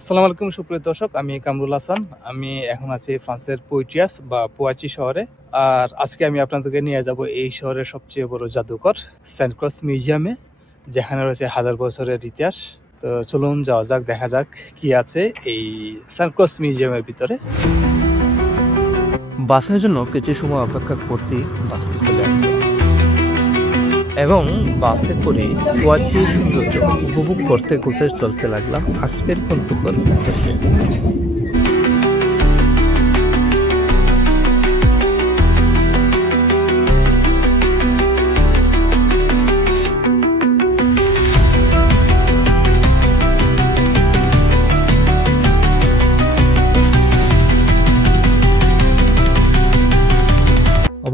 আসসালামু আলাইকুম, সুপ্রিয় দর্শক, আমি কামরুল হাসান। আমি এখন আছি ফ্রান্সের পোইট্রিয়াস বা পোয়াচি শহরে। আর আজকে আমি আপনাদেরকে নিয়ে যাব এই শহরের সবচেয়ে বড় জাদুঘর ক্রস মিউজিয়ামে, যেখানে রয়েছে হাজার বছরের ইতিহাস। তো চলুন যাওয়া যাক, দেখা যাক কি আছে এই সেন্ট ক্রস মিউজিয়ামের ভিতরে। বাসের জন্য কিছু সময় অপেক্ষা চলে আসলো এবং বাসে করে পোয়াচি সৌন্দর্য উপভোগ করতে করতে চলতে লাগলাম। আজকের গন্তব্যের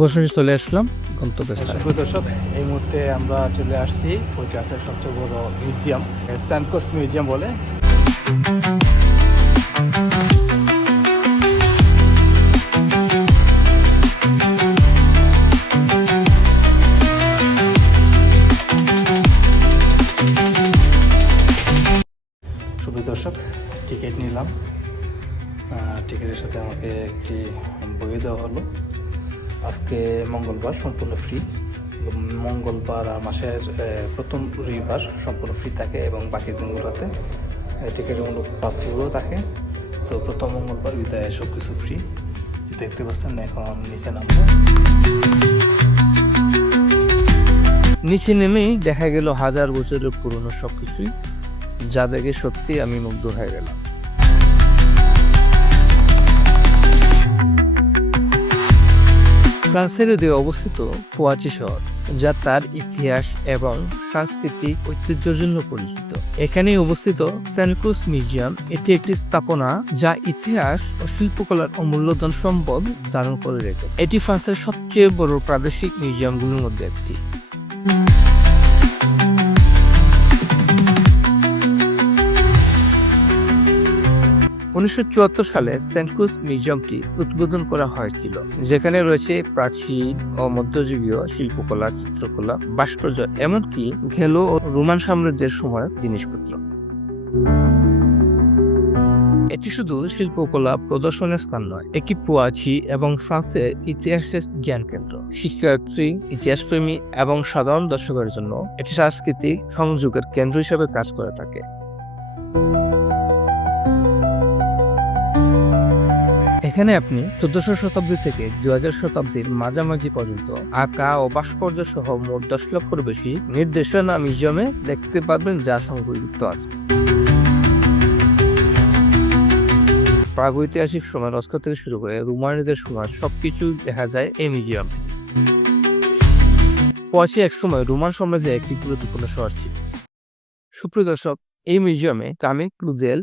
অবশ্যই চলে আসলাম গন্তব্যস্থলে দর্শক, এই মুহূর্তে আমরা চলে আসছি কৈলাসের সবচেয়ে বড় মিউজিয়াম স্যানকোস মিউজিয়াম বলে। দর্শক টিকিট নিলাম। টিকিটের সাথে আমাকে একটি বই দেওয়া হলো। আজকে মঙ্গলবার সম্পূর্ণ ফ্রি মঙ্গলবার মাসের প্রথম রবিবার সম্পূর্ণ ফ্রি থাকে এবং বাকি দিনগুলোতে টিকিটের মূল্য পাঁচ ইউরো থাকে। তো প্রথম মঙ্গলবার বিদায় সব কিছু ফ্রি দেখতে পাচ্ছেন, এখন নিচে নামবো। নিচে নেমেই দেখা গেল হাজার বছরের পুরনো সব কিছুই যা দেখে সত্যি আমি মুগ্ধ হয়ে গেলাম। ফ্রান্সের হৃদয়ে অবস্থিত পোয়াচি শহর, যা তার ইতিহাস এবং সাংস্কৃতিক ঐতিহ্যের জন্য পরিচিত। এখানে অবস্থিত স্যানক্রুস মিউজিয়াম এটি একটি স্থাপনা যা ইতিহাস ও শিল্পকলার অমূল্যধন সম্পদ ধারণ করে রেখে এটি ফ্রান্সের সবচেয়ে বড় প্রাদেশিক মিউজিয়ামগুলোর মধ্যে একটি। উনিশশো চুয়াত্তর সালে সেন্ট ক্রুজ মিউজিয়ামটি উদ্বোধন করা হয়েছিল, যেখানে রয়েছে প্রাচীন ও মধ্যযুগীয় শিল্পকলা, চিত্রকলা, ভাস্কর্য, এমনকি ঘেলো ও রোমান সাম্রাজ্যের সময়ের জিনিসপত্র। এটি শুধু শিল্পকলা প্রদর্শনের স্থান নয়, এটি পোয়াচি এবং ফ্রান্সের ইতিহাসের জ্ঞান কেন্দ্র শিক্ষার্থী, ইতিহাসপ্রেমী এবং সাধারণ দর্শকের জন্য এটি সাংস্কৃতিক সংযোগের কেন্দ্র হিসেবে কাজ করে থাকে। এখানে আপনি চোদ্দশো শতাব্দী থেকে দুই হাজার শতাব্দীর মাঝামাঝি পর্যন্ত আঁকা ও ভাস্কর্য সহ মোট দশ লক্ষর বেশি নির্দেশনা মিউজিয়ামে দেখতে পারবেন যা সংগঠিত আছে। প্রাগৈতিহাসিক সময় রস্ক থেকে শুরু করে রোমানীদের সময় সবকিছু দেখা যায় এই মিউজিয়াম। পয়সা এক সময় রোমান সাম্রাজ্যের একটি গুরুত্বপূর্ণ শহর ছিল। সুপ্রিয় দর্শক এই মিউজিয়ামে কামিক ক্লুজেল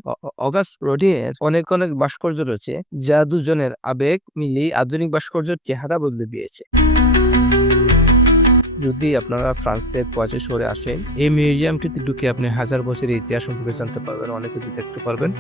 অগাস্ট রোডিনের অনেক অনেক ভাস্কর্য রয়েছে যা দুজনের আবেগ মিলিয়ে আধুনিক ভাস্কর্যের চেহারা বদলে দিয়েছে। যদি আপনারা ফ্রান্সের পয়সা শহরে আসেন, এই মিউজিয়ামটিতে ঢুকে আপনি হাজার বছরের ইতিহাস সম্পর্কে জানতে পারবেন, অনেক কিছু দেখতে পারবেন।